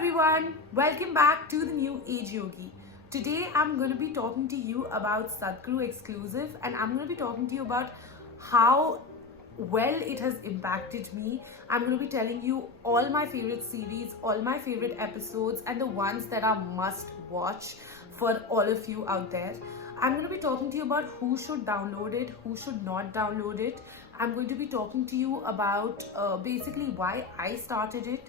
everyone, welcome back to the New Age Yogi. Today I'm going to be talking to you about Sadhguru Exclusive, and I'm going to be talking to you about how well it has impacted me. I'm going to be telling you all my favorite series, all my favorite episodes, and the ones that are must watch for all of you out there. I'm going to be talking to you about who should download it, who should not download it. I'm going to be talking to you about basically why I started it.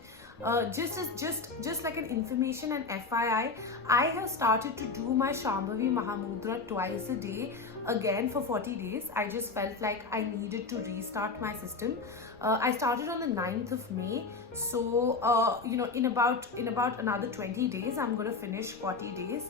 Just like an information and FYI, I have started to do my Shambhavi Mahamudra twice a day again for 40 days. I just felt like I needed to restart my system. I started on the 9th of May, so in about another 20 days I'm going to finish 40 days,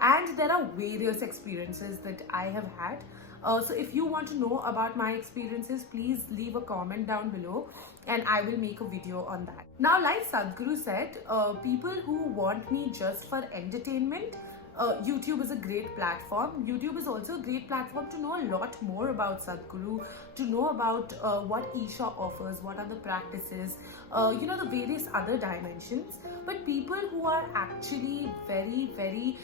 and there are various experiences that I have had. So if you want to know about my experiences, please leave a comment down below and I will make a video on that. Now, like Sadhguru said, people who want me just for entertainment, YouTube is a great platform. YouTube is also a great platform to know a lot more about Sadhguru, to know about what Isha offers, what are the practices, the various other dimensions. But people who are actually very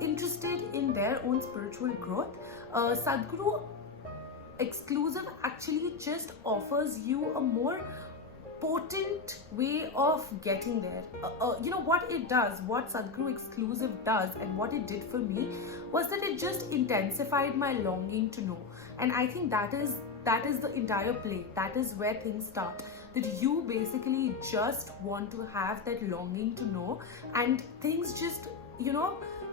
interested in their own spiritual growth, Sadhguru Exclusive actually just offers you a more potent way of getting there. What it does, what Sadhguru Exclusive does, and what it did for me was that it just intensified my longing to know. And I think that is the entire play. That is where things start. That you basically just want to have that longing to know, and things just,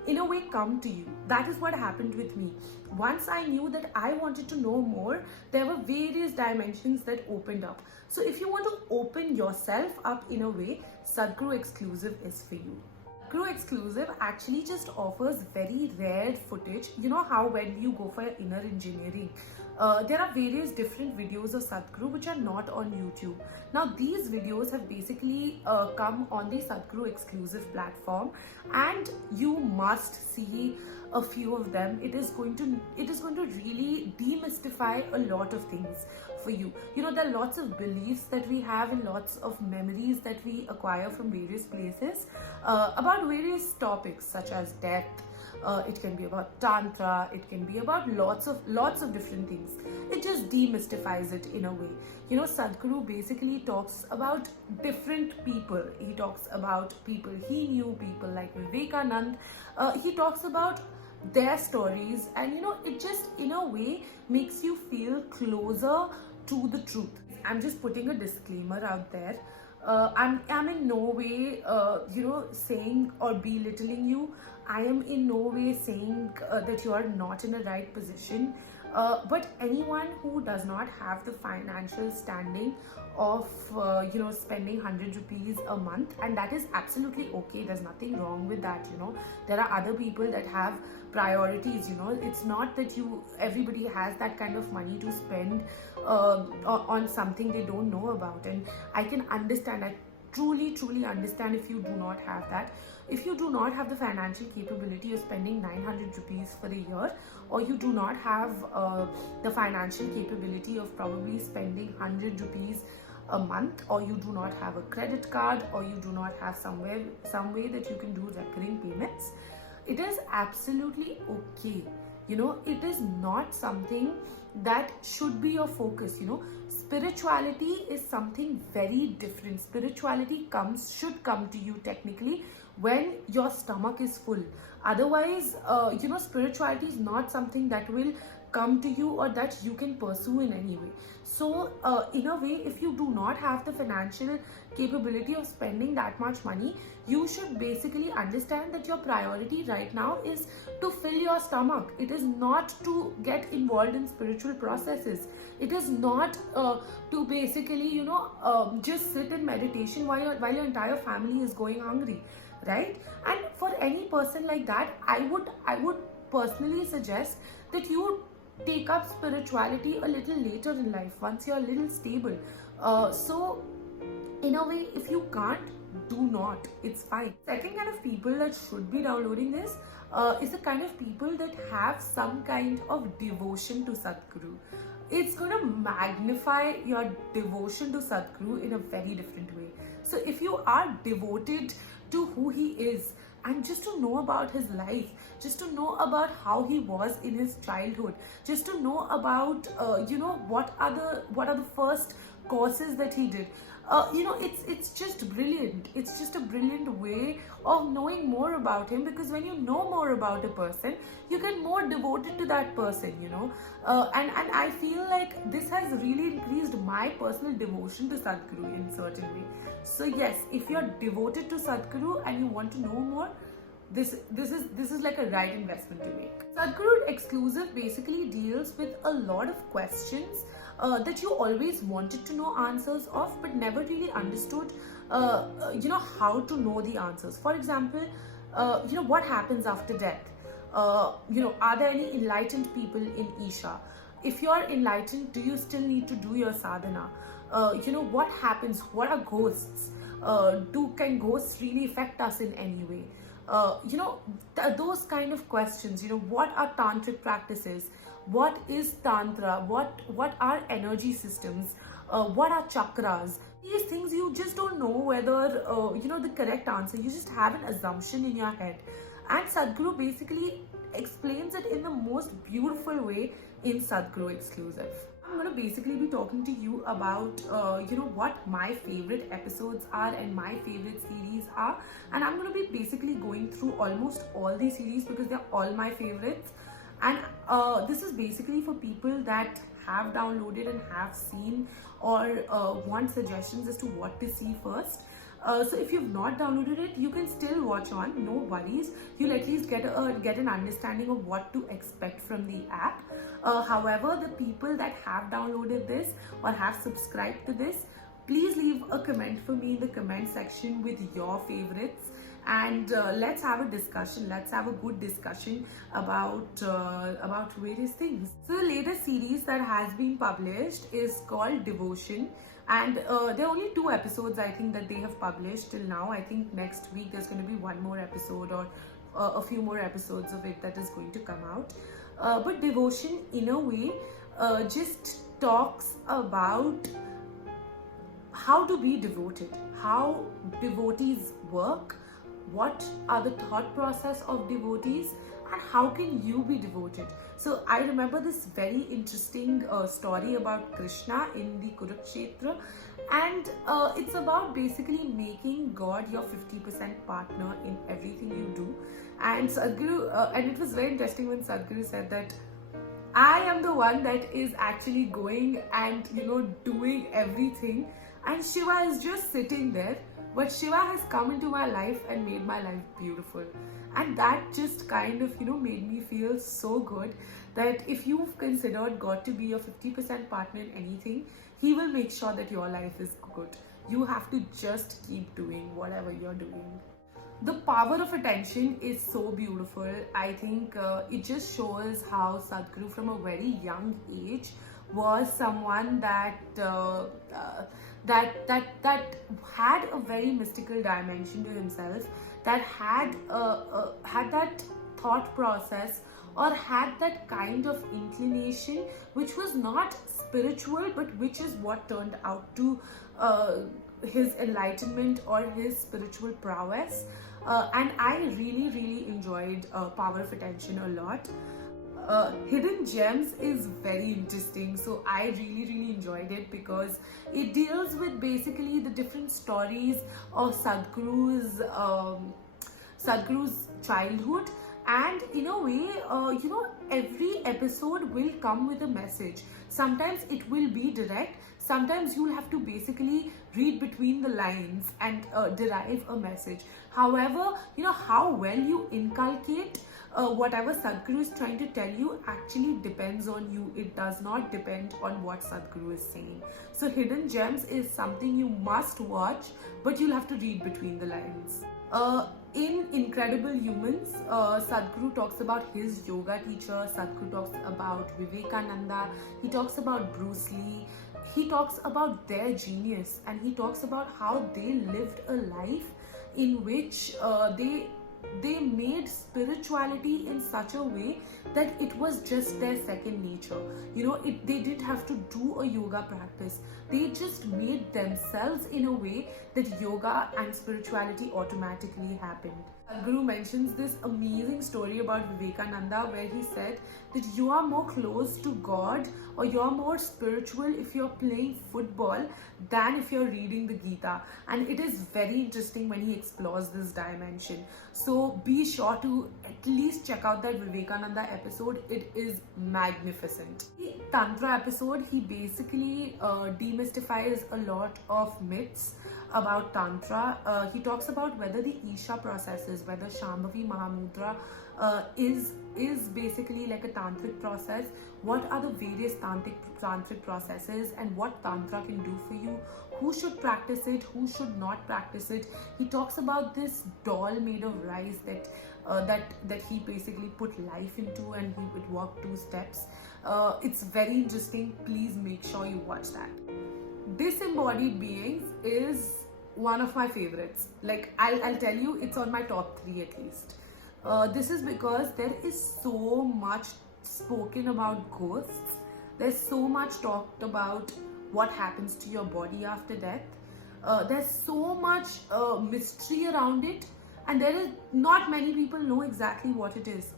in a way come to you. That is what happened with me. Once I knew that I wanted to know more, there were various dimensions that opened up. So if you want to open yourself up in a way, Sadhguru Exclusive is for you. Sadhguru Exclusive actually just offers very rare footage. You know how when you go for your inner engineering, there are various different videos of Sadhguru which are not on YouTube. Now these videos have basically come on the Sadhguru Exclusive platform, and you must see a few of them. It is going to really demystify a lot of things for you. There are lots of beliefs that we have and lots of memories that we acquire from various places about various topics such as death. It can be about tantra, it can be about lots of different things. It just demystifies it in a way. Sadhguru basically talks about different people. He talks about people he knew, people like Vivekanand. He talks about their stories, and it just in a way makes you feel closer to the truth. I'm just putting a disclaimer out there. I'm in no way saying or belittling you. I am in no way saying that you are not in a right position, but anyone who does not have the financial standing of spending 100 rupees a month, and that is absolutely okay. There's nothing wrong with that. There are other people that have priorities. It's not that everybody has that kind of money to spend on something they don't know about, and I can understand. I truly understand if you do not have that. If you do not have the financial capability of spending 900 rupees for a year, or you do not have the financial capability of probably spending 100 rupees a month, or you do not have a credit card, or you do not have some way that you can do recurring payments, it is absolutely okay. It is not something that should be your focus. Spirituality is something very different. Spirituality should come to you technically when your stomach is full. Otherwise, spirituality is not something that will come to you or that you can pursue in any way. So in a way, if you do not have the financial capability of spending that much money, you should basically understand that your priority right now is to fill your stomach. It is not to get involved in spiritual processes. It is not to basically just sit in meditation while your entire family is going hungry, right? And for any person like that, I would personally suggest that you take up spirituality a little later in life, once you're a little stable. So in a way, if you can't, do not. It's fine. Second kind of people that should be downloading this is the kind of people that have some kind of devotion to Sadhguru. it's going to magnify your devotion to Sadhguru in a very different way. So if you are devoted to who he is, and just to know about his life, just to know about how he was in his childhood, just to know about what are the first courses that he did, it's just brilliant. It's just a brilliant way of knowing more about him, because when you know more about a person, you get more devoted to that person, and I feel like this has really increased my personal devotion to Sadhguru in certain way. So yes, if you're devoted to Sadhguru and you want to know more, this is like a right investment to make. Sadhguru Exclusive basically deals with a lot of questions that you always wanted to know answers of, but never really understood how to know the answers. For example, what happens after death? Are there any enlightened people in Isha? If you're enlightened, do you still need to do your sadhana? What happens? What are ghosts? Can ghosts really affect us in any way? Those kind of questions. What are tantric practices? What is tantra? What are energy systems? What are chakras? These things you just don't know whether the correct answer. You just have an assumption in your head, and Sadhguru basically explains it in the most beautiful way in Sadhguru Exclusive. I'm going to basically be talking to you about what my favorite episodes are and my favorite series are, and I'm going to be basically going through almost all these series because they're all my favorites. And this is basically for people that have downloaded and have seen, or want suggestions as to what to see first. So if you've not downloaded it, you can still watch on, no worries. You'll at least get an understanding of what to expect from the app. However, the people that have downloaded this or have subscribed to this, please leave a comment for me in the comment section with your favorites, and let's have a discussion. Let's have a good discussion about various things. So the latest series that has been published is called Devotion, and there are only 2 episodes I think that they have published till now. I think next week there's going to be one more episode, or a few more episodes of it that is going to come out. But Devotion, in a way, just talks about how to be devoted, how devotees work, what are the thought process of devotees, and how can you be devoted. So I remember this very interesting story about Krishna in the Kurukshetra, and it's about basically making God your 50% partner in everything you do. And Sadhguru, and it was very interesting when Sadhguru said that I am the one that is actually going and doing everything, and Shiva is just sitting there. But Shiva has come into my life and made my life beautiful. And that just kind of, made me feel so good that if you've considered God to be your 50% partner in anything, he will make sure that your life is good. You have to just keep doing whatever you're doing. The power of attention is so beautiful. I think it just shows how Sadhguru from a very young age was someone that had a very mystical dimension to himself, that had that thought process, or had that kind of inclination which was not spiritual, but which is what turned out to his enlightenment or his spiritual prowess. And I really, really enjoyed Power of Attention a lot. Hidden Gems is very interesting, so I really, really enjoyed it because it deals with basically the different stories of Sadhguru's childhood, and in a way, every episode will come with a message. Sometimes it will be direct, sometimes you'll have to basically read between the lines and derive a message. However, how well you inculcate whatever Sadhguru is trying to tell you actually depends on you. It does not depend on what Sadhguru is saying. So Hidden Gems is something you must watch, but you'll have to read between the lines. In Incredible Humans, Sadhguru talks about his yoga teacher. Sadhguru talks about Vivekananda. He talks about Bruce Lee. He talks about their genius, and he talks about how they lived a life in which they made spirituality in such a way that it was just their second nature. They didn't have to do a yoga practice. They just made themselves in a way that yoga and spirituality automatically happened. Guru mentions this amazing story about Vivekananda where he said that you are more close to God or you're more spiritual if you're playing football than if you're reading the Gita. And it is very interesting when he explores this dimension. So be sure to at least check out that Vivekananda episode. It is magnificent. The Tantra episode, he basically demystifies a lot of myths about Tantra. He talks about whether the Isha processes, whether Shambhavi Mahamudra is basically like a tantric process, what are the various tantric processes, and what Tantra can do for you, who should practice it, who should not practice it. He talks about this doll made of rice that he basically put life into, and he would walk 2 steps. It's very interesting. Please make sure you watch that. Disembodied beings is one of my favorites. Like, I'll tell you, it's on my top 3 at least. This is because there is so much spoken about ghosts. There's so much talked about what happens to your body after death. There's so much mystery around it, and there is not many people know exactly what it is.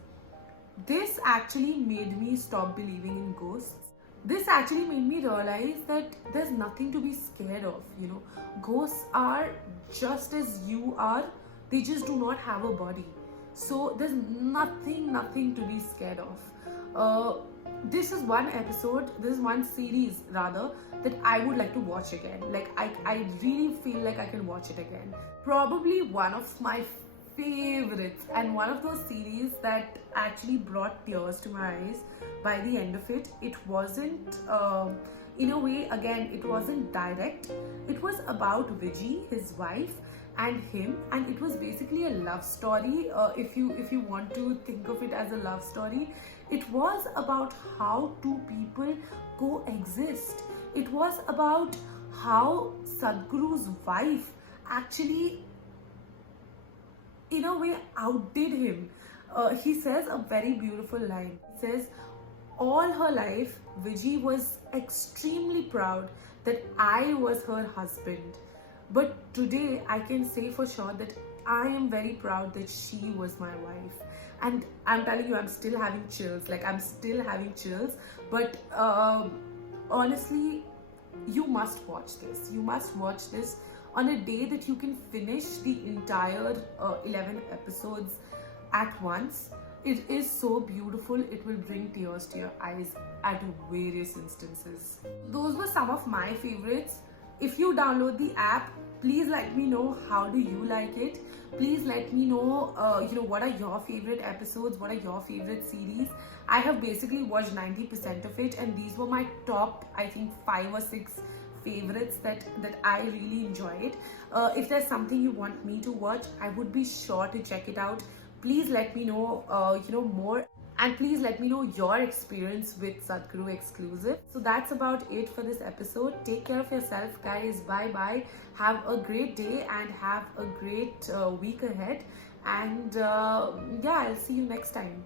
This actually made me stop believing in ghosts. This actually made me realize that there's nothing to be scared of. Ghosts are just as you are, they just do not have a body. So there's nothing to be scared of. This is one series rather, that I would like to watch again. Like, I really feel like I can watch it again. Probably one of my favorites, and one of those series that actually brought tears to my eyes by the end of it. It wasn't in a way, again, it wasn't direct. It was about Vijay, his wife, and him, and it was basically a love story. If you want to think of it as a love story, it was about how 2 people coexist. It was about how Sadhguru's wife actually, in a way, outdid him. He says a very beautiful line. He says, all her life, Vijay was extremely proud that I was her husband. But today, I can say for sure that I am very proud that she was my wife. And I'm telling you, I'm still having chills. Like, I'm still having chills. But honestly, you must watch this. You must watch this on a day that you can finish the entire 11 episodes at once. It is so beautiful. It will bring tears to your eyes at various instances. Those were some of my favorites. If you download the app, please let me know how do you like it. Please let me know, what are your favorite episodes? What are your favorite series? I have basically watched 90% of it, and these were my top, I think, 5 or 6 favorites that I really enjoyed. If there's something you want me to watch, I would be sure to check it out. Please let me know, more, and please let me know your experience with Sadhguru Exclusive. So that's about it for this episode. Take care of yourself, guys. Bye. Have a great day and have a great week ahead. And I'll see you next time.